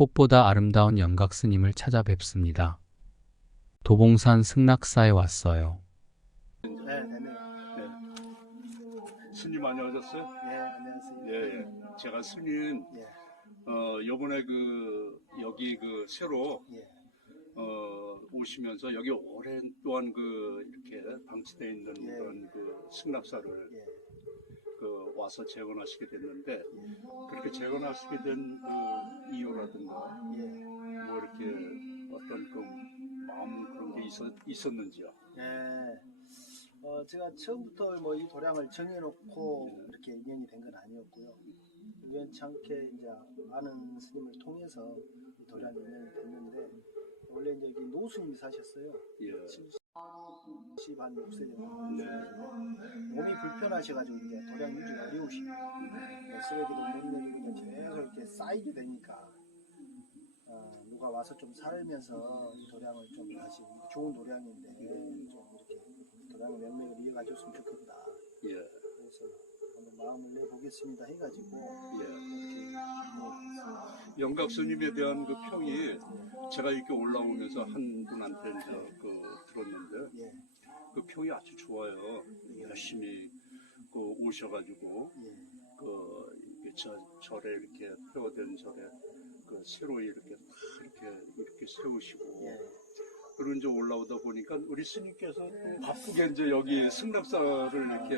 꽃보다 아름다운 영각 스님을 찾아뵙습니다. 도봉산 승낙사에 왔어요. 네, 네, 네. 스님 안녕하셨어요? 예, 안녕하세요. 예, 예. 제가 스님 예, 어 요번에 그 여기 그 새로 예, 어 오시면서 여기 오랜 동안 그 이렇게 방치되어 있는 예. 그런 그 승낙사를 예, 그 와서 재건하시게 됐는데 예, 그렇게 재건하시게 된 그 이유라든가 예. 뭐 이렇게 어떤 그 마음 그런 게 있었, 있었 는지요? 예. 어, 제가 처음부터 뭐 이 도량을 정해놓고 이렇게 인연이 된 건 아니었고요. 우연찮게 이제 아는 스님을 통해서 이 도량이 인연이 됐는데 원래 이제 여기 노스님이 사셨어요. 예. 70한 6세 정도. 네. 몸이 불편하셔가지고 이제 도량 유지가 어려우시고 뭐 쓰레기도 못 내리고 계속 이렇게 쌓이게 되니까 어, 누가 와서 좀 살면서 이 도량을 좀 다시 좋은 도량인데 좀 이렇게 도량을 명맥을 이어가줬으면 좋겠다. 예. 그래서 한번 마음을 내보겠습니다 해가지고 예. 영각 스님에 대한 그 평이 제가 이렇게 올라오면서 한 분한테 이제 그 들었는데 예, 그 평이 아주 좋아요. 열심히 그 오셔가지고 예, 그 저, 절에 이렇게 폐허된 절에 그 새로 이렇게 다 이렇게 이렇게 세우시고 예, 그리고 이제 올라오다 보니까 우리 스님께서 또 바쁘게 이제 여기 승낙사를 이렇게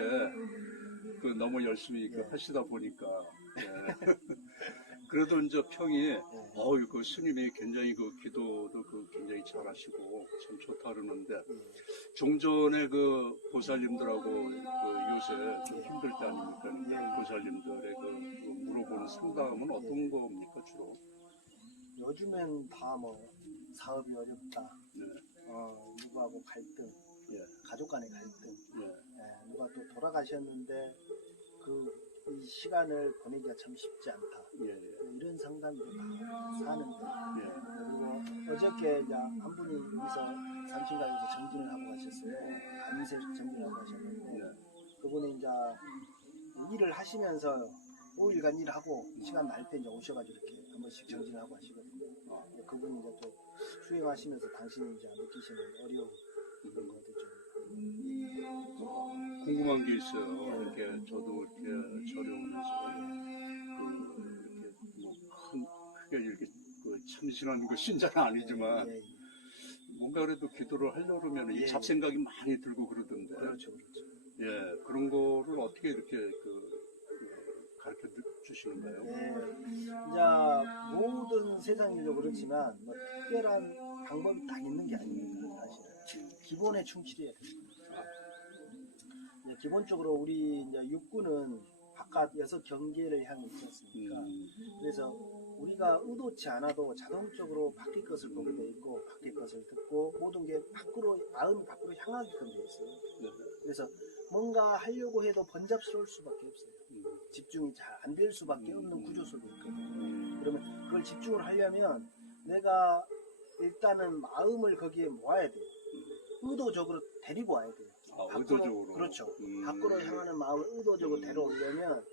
그 너무 열심히 예. 하시다 보니까 예. 그래도 이제 평이 어유 그 스님이 굉장히 그 기도도 그 굉장히 잘하시고 참 좋다 그러는데 예. 종전에 그 보살님들하고 그 요새 좀 힘들 때 아닙니까? 그러니까 보살님들의 그, 그 물어보는 상담은 어떤 겁니까 주로? 요즘엔 다 뭐 사업이 어렵다. 네, 어, 누구하고 갈등, 예, 가족 간의 갈등, 예, 예, 누가 또 돌아가셨는데 그 이 시간을 보내기가 참 쉽지 않다. 예, 예, 이런 상담도 다 사는데 예, 그리고 어저께 이제 한 분이 여기서 삼신가에서 정진을 하고 가셨어요. 안세 정진하고 가셨는데 예. 그분이 이제 일을 하시면서 5일간 일하고 시간 날 때 이제 오셔가지고 이렇게 한 번씩 정진하고 하시거든요. 아, 그분이 이제 또 수행하시면서 당신이 이제 느끼시는 어려움 이런 것도 좀 궁금한 게 있어요. 이렇게 저도 이렇게 오면서 그 이렇게 뭐큰 크게 이렇게 그 참신한 그 신자는 아니지만 예, 예. 뭔가 그래도 기도를 하려고 그러면 예. 이 잡생각이 많이 들고 그러던데 그렇죠, 그렇죠. 예 그런 거를 어떻게 이렇게 그, 그 가르쳐 주시는가요? 예, 이제 모든 세상 일도 그렇지만 뭐 특별한 방법이 다 있는 게 아닙니다. 사실은 기본에 충실해야 됩니다. 이제 기본적으로 우리 이제 육군은 바깥 여섯 경계를 향해 있지 않습니까? 음, 그래서 우리가 의도치 않아도 자동적으로 밖의 것을 보게 돼 있고 밖의 것을 듣고 모든 게 밖으로 마음이 밖으로 향하게끔 돼 있어요. 네, 그래서 뭔가 하려고 해도 번잡스러울 수밖에 없어요. 음, 집중이 잘 안 될 수밖에 없는 구조 속에 있거든요. 음, 그러면 그걸 집중을 하려면 내가 일단은 마음을 거기에 모아야 돼요. 의도적으로 데리고 와야 돼요. 아, 밖으로- 의도적으로 그렇죠. 음, 밖으로 향하는 마음을 의도적으로 음. 데려오려면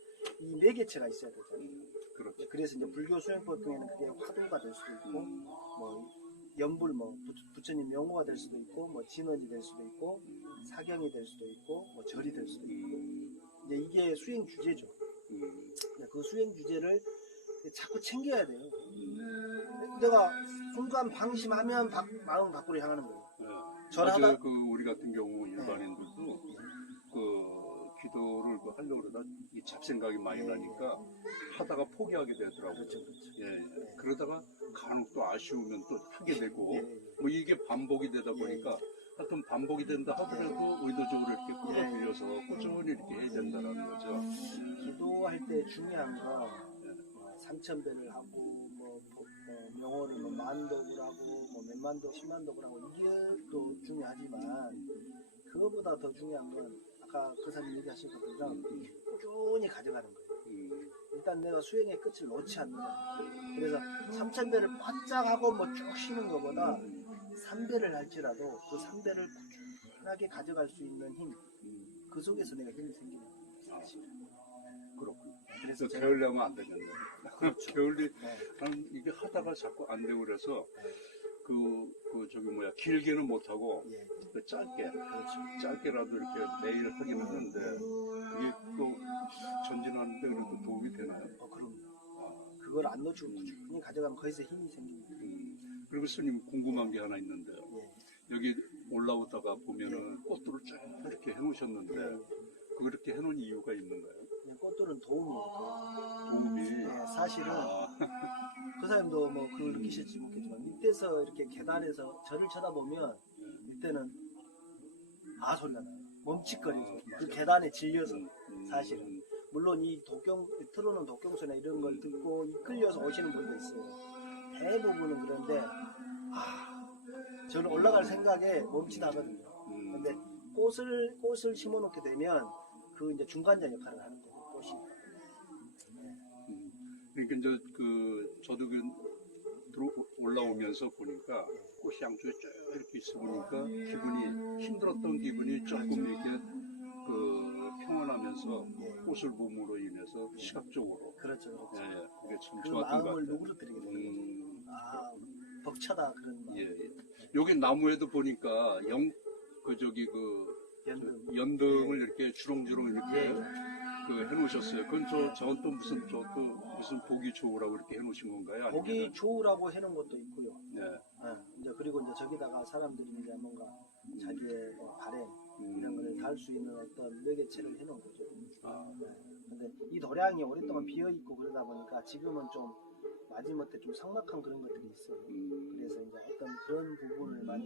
이 네 개체가 있어야 되잖아요. 음, 그렇죠. 그래서 이제 불교 수행법 중에는 그게 화두가 될 수도 있고, 뭐 연불 뭐 부- 부처님 명호가 될 수도 있고, 뭐 진원이 될 수도 있고, 사경이 될 수도 있고, 뭐 절이 될 수도 있고. 음, 이제 이게 수행 주제죠. 음, 그 수행 주제를 자꾸 챙겨야 돼요. 내가 순간 방심하면 바- 마음 밖으로 향하는 거예요. 예. 절하다 그 우리 같은 경우 일반인들도 그 기도를 그 하려고 그러다 이 잡생각이 많이 예, 나니까 하다가 포기하게 되더라고요. 그렇죠, 그렇죠. 예, 예. 그러다가 간혹 또 아쉬우면 또 하게 되고 예, 예. 뭐 이게 반복이 되다 보니까 하여튼 반복이 된다 하더라도 의도적으로 이렇게 끌어들여서 꾸준히 이렇게 해야 된다는 거죠. 기도할 때 중요한 거 어, 삼천배를 하고 뭐, 뭐, 뭐 명호를 뭐 만독을 하고 뭐 몇만독 십만독을 하고 이게 또 중요하지만 그거보다 더 중요한 건 아까 그 사람 얘기하신 것처럼 꾸준히 가져가는 거예요. 음, 일단 내가 수행의 끝을 놓지 않는 거예요. 그래서 삼천배를 바짝 하고 뭐 쭉 쉬는 것보다 삼배를 할지라도 그 삼배를 꾸준하게 가져갈 수 있는 힘, 음. 그 속에서 내가 힘이 생기는 거예요. 제가 게을리하면 안 되겠네. 게을리 네. 난 이게 하다가 자꾸 안 되고 그래서 그, 그 저기 뭐야 길게는 못 하고 예, 그 짧게 그렇죠. 짧게라도 이렇게 매일 하긴 하는데 그게 또 전진하는데 그래도 도움이 되나요? 어, 그럼 그걸 안 넣어주고 꾸준히 가져가면 거기서 힘이 생깁니다. 음. 그리고 스님 궁금한 게 하나 있는데요. 예. 여기 올라오다가 보면은 꽃들을 쫙 이렇게 해놓으셨는데 그 그렇게 해놓은 이유가 있는가요? 꽃들은 도움이에요. 도움이 예, 사실은 아, 그 사람도 뭐 그걸 느끼실지 모르겠지만 밑에서 이렇게 계단에서 저를 쳐다보면 이때는 아 소리가 나요. 멈칫거리죠. 그 계단에 질려서 음, 사실은. 물론 이 독경 틀어놓은 독경소나 이런 걸 듣고 이끌려서 오시는 분도 있어요. 대부분은 그런데 아 저는 올라갈 생각에 멈칫하거든요. 음, 근데 꽃을 꽃을 심어놓게 되면 그 이제 중간자 역할을 하는 거예요. 음. 그러니까 이제 그 저도 그 올라오면서 보니까 꽃이 양쪽에 쭉 이렇게 있어 보니까 기분이 힘들었던 기분이 조금 이렇게 그 평온하면서 예. 꽃을 봄으로 인해서 시각적으로 그렇죠. 그렇죠. 예, 예, 그게 참 그 좋았던 것 마음을 같아요. 누그러뜨리게 되는. 음, 아 벅차다 그런 마음. 예, 예. 여기 나무에도 보니까 영, 그 저기 그 연등. 연등을 이렇게 주렁주렁 이렇게 예. 그 해놓으셨어요. 그건 저, 저건 또 무슨, 저 또 무슨 보기 좋으라고 이렇게 해놓으신 건가요? 아니면은- 보기 좋으라고 해놓은 것도 있고요. 네. 아, 이제 그리고 이제 저기다가 사람들이 이제 뭔가 자기의 뭐 바램 이런 거를 달 수 있는 어떤 매개체를 해놓은 거죠. 아, 네. 근데 이 도량이 오랫동안 비어 있고 그러다 보니까 지금은 좀 마지못해 좀 삭막한 그런 것들이 있어요. 음, 그래서 이제 어떤 그런 부분을 많이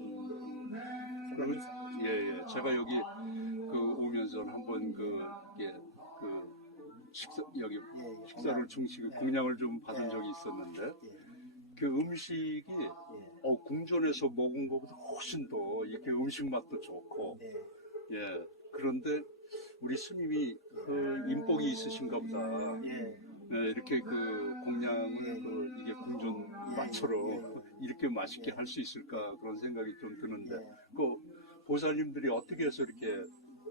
생각해서. 예, 예. 제가 여기 그 오면서 한번 그, 예, 그 식사, 여기 예, 예. 식사를 중식, 예. 공양을 좀 받은 예. 적이 있었는데 예, 그 음식이 예, 어, 궁전에서 먹은 것보다 훨씬 더 이렇게 음식 맛도 좋고 예. 예. 그런데 우리 스님이 그 인복이 있으신가 보다. 예. 예, 이렇게 그 공양을 그 이게 궁전 예, 맛처럼 예, 이렇게 맛있게 예. 할수 있을까 그런 생각이 좀 드는데 예. 그 보살님들이 어떻게 해서 이렇게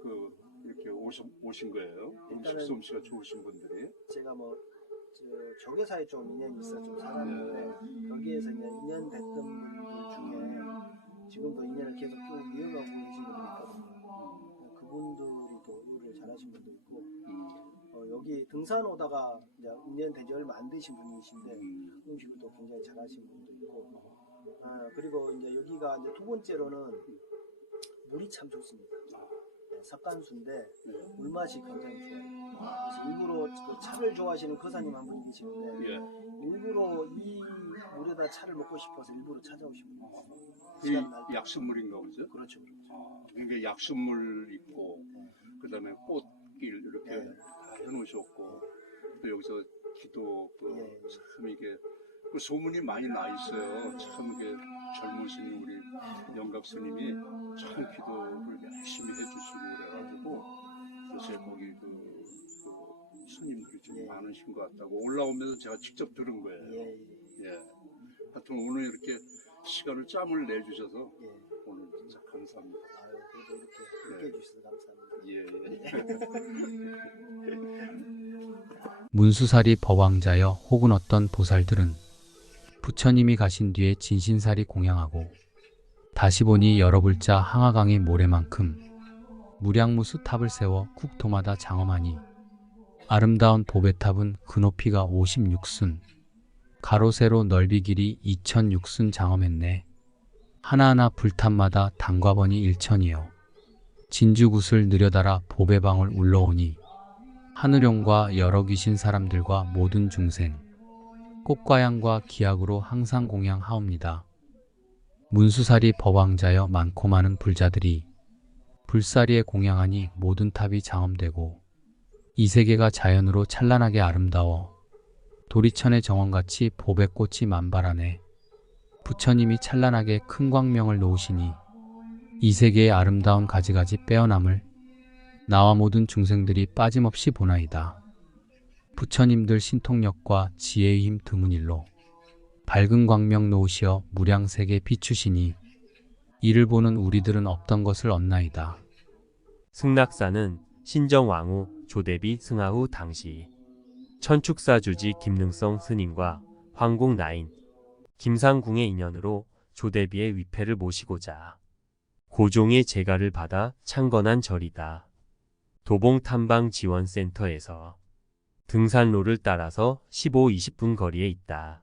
그 이렇게 오신, 오신 거예요? 음식 솜씨가 좋으신 분들이. 제가 뭐 저, 조계사에 좀 인연이 있어 좀 살았는데 거기에서 이제 인연 됐던 분들 중에 지금도 인연을 계속 쭉 이어가고 계신 분들이 있거든요. 그분들이 또 요리를 잘하신 분도 있고 음, 어, 여기 등산 오다가 이제 인연 된지 얼마 안 되신 분이신데 음, 음식을 또 굉장히 잘하신 분도 있고 어, 그리고 이제 여기가 이제 두 번째로는 물이 참 좋습니다. 네, 삭간수인데 네. 물맛이 굉장히 좋아요. 그래서 일부러 그 차를 좋아하시는 거사님 한 분 계시는데 예. 일부러 이 물에다 차를 먹고 싶어서 일부러 찾아오신 분이. 이날 때. 약수물인가 보죠? 그렇죠, 그렇죠. 아, 그러니까 약수물 있고 그다음에 꽃길 이렇게 네. 다 해놓으셨고 또 여기서 기도 그 네. 참 이게 그 소문이 많이 나 있어요. 참 이게 젊으신 우리 영각 스님이 참 기도를 열심히 해주시고 그래가지고 요새 거기 그, 그 스님들이 좀 예. 많으신 것 같다고 올라오면서 제가 직접 들은 거예요. 예, 예, 예. 하여튼 오늘 이렇게 시간을 짬을 내주셔서 예. 오늘 진짜 감사합니다. 아유, 그래도 이렇게 네. 함께 해주셔서 감사합니다. 예, 예. 문수살이 법왕자여 혹은 어떤 보살들은 부처님이 가신 뒤에 진신살이 공양하고 다시 보니 여러 불자 항아강의 모래만큼 무량무수 탑을 세워 국토마다 장엄하니 아름다운 보배탑은 그 높이가 56순 가로 세로 넓이 길이 2006순 장엄했네. 하나하나 불탑마다 단과번이 1천이요. 진주굿을 느려달아 보배방울 울러오니 하늘용과 여러 귀신 사람들과 모든 중생, 꽃과 향과 기약으로 항상 공양하옵니다. 문수살이 법왕자여 많고 많은 불자들이 불사리에 공양하니 모든 탑이 장엄되고 이 세계가 자연으로 찬란하게 아름다워 도리천의 정원같이 보배꽃이 만발하네 부처님이 찬란하게 큰 광명을 놓으시니 이 세계의 아름다운 가지가지 빼어남을 나와 모든 중생들이 빠짐없이 보나이다. 부처님들 신통력과 지혜의 힘 드문일로 밝은 광명 놓으시어 무량세계 비추시니 이를 보는 우리들은 없던 것을 얻나이다. 승낙사는 신정왕후 조대비 승하후 당시 천축사 주지 김능성 스님과 황공 나인 김상궁의 인연으로 조대비의 위패를 모시고자 고종의 제가를 받아 창건한 절이다. 도봉 탐방 지원센터에서 등산로를 따라서 15, 20분 거리에 있다.